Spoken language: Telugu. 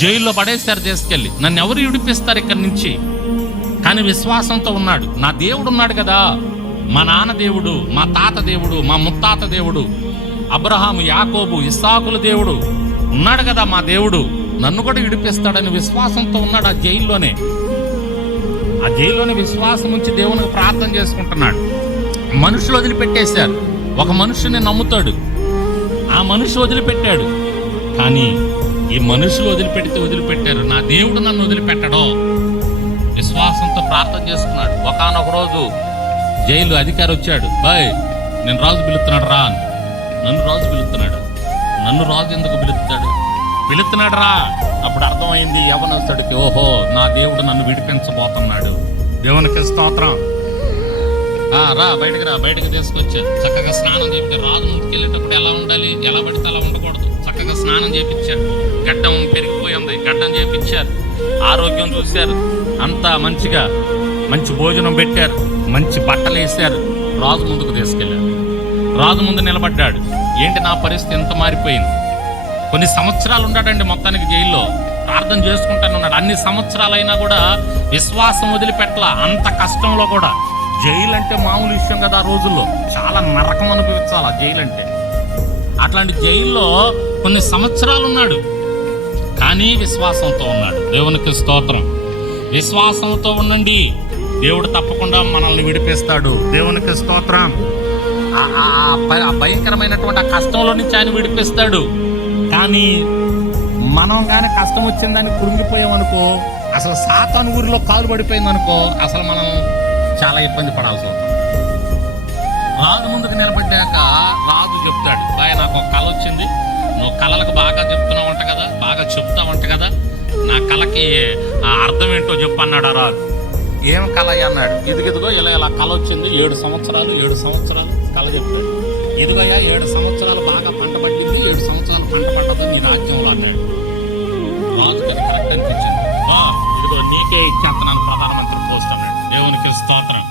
జైల్లో పడేశారు తీసుకెళ్ళి. నన్ను ఎవరు విడిపిస్తారు ఇక్కడి నుంచి? కానీ విశ్వాసంతో ఉన్నాడు. నా దేవుడు ఉన్నాడు కదా, మా నాన్న దేవుడు, మా తాత దేవుడు, మా ముత్తాత దేవుడు, అబ్రహాము, యాకోబు, ఇస్సాకుల దేవుడు ఉన్నాడు కదా, మా దేవుడు నన్ను కూడా విడిపిస్తాడని విశ్వాసంతో ఉన్నాడు. ఆ జైల్లోనే విశ్వాసం ఉంచి దేవునికి ప్రార్థన చేసుకుంటున్నాడు. మనుషులు వదిలిపెట్టేశారు. ఒక మనుషుని నమ్ముతాడు, ఆ మనిషి వదిలిపెట్టాడు. కానీ ఈ మనుషులు వదిలిపెట్టారు, నా దేవుడు నన్ను వదిలిపెట్టడో. విశ్వాసంతో ప్రార్థన చేసుకున్నాడు. ఒకానొక రోజు జైలు అధికారి వచ్చాడు. బాయ్, నేను రాజు పిలుస్తున్నాడు రా. నన్ను రాజు పిలుస్తున్నాడు. నన్ను రాజు ఎందుకు పిలుస్తున్నాడు రా. అప్పుడు అర్థమైంది యవనస్తుడికి, ఓహో నా దేవుడు నన్ను విడిపించబోతున్నాడు. దేవునికి స్తోత్రం. రా బయటకు రా. బయటకు తీసుకొచ్చారు. చక్కగా స్నానం చేయించారు. రాజు ముందుకు వెళ్ళేటప్పుడు ఎలా ఉండాలి, ఎలా పడితే అలా ఉండకూడదు. చక్కగా స్నానం చేయించారు. గడ్డం పెరిగిపోయింది, గడ్డం చేయించారు. ఆరోగ్యం చూశారు. అంతా మంచిగా మంచి భోజనం పెట్టారు, మంచి బట్టలు వేశారు. రాజు ముందుకు తీసుకెళ్ళారు. రాజు ముందు నిలబడ్డాడు. ఏంటి నా పరిస్థితి ఎంత మారిపోయింది? కొన్ని సంవత్సరాలు ఉన్నాడండి మొత్తానికి జైల్లో, ప్రార్థన చేసుకుంటాను ఉన్నాడు. అన్ని సంవత్సరాలైనా కూడా విశ్వాసం వదిలిపెట్టలా. అంత కష్టంలో కూడా. జైలు అంటే మామూలు విషయం కదా, ఆ రోజుల్లో చాలా నరకం అనిపించాలి ఆ జైలు అంటే. అట్లాంటి జైల్లో కొన్ని సంవత్సరాలు ఉన్నాడు, కానీ విశ్వాసంతో ఉన్నాడు. దేవునికి స్తోత్రం. విశ్వాసంతో ఉండండి, దేవుడు తప్పకుండా మనల్ని విడిపిస్తాడు. దేవునికి స్తోత్రం. ఆ భయంకరమైనటువంటి ఆ కష్టంలో నుంచి ఆయన విడిపిస్తాడు. కానీ మనం కానీ కష్టం వచ్చిందని కృంగిపోయామనుకో, అసలు సాతాను ఊరిలో కాలు పడిపోయిందనుకో, అసలు మనం చాలా ఇబ్బంది పడాల్సి అవుతుంది. రాజు ముందుకు నిలబడ్డాక రాజు చెప్తాడు, బాయ్ నాకు ఒక కళ వచ్చింది, నువ్వు కళలకు బాగా చెప్తున్నావంట కదా, బాగా చెప్తావంట కదా, నా కళకి ఆ అర్థం ఏంటో చెప్పన్నాడు ఆ రాజు. ఏం కళ అన్నాడు. ఇదిగో ఇలా కళ వచ్చింది, 7 సంవత్సరాలు కళ చెప్పాడు. ఇదిగోయా 7 సంవత్సరాలు బాగా పంట పట్టింది, 7 సంవత్సరాలు పంట పట్టదు నీ రాజ్యంలో అన్నాడు. రాజుకి అది కరెక్ట్ అనిపించింది. ఇదిగో నీకే ఇచ్చేస్తున్నాను ప్రధానమంత్రి పోస్ట్ అన్నాడు. దేవునికి స్తోత్రం.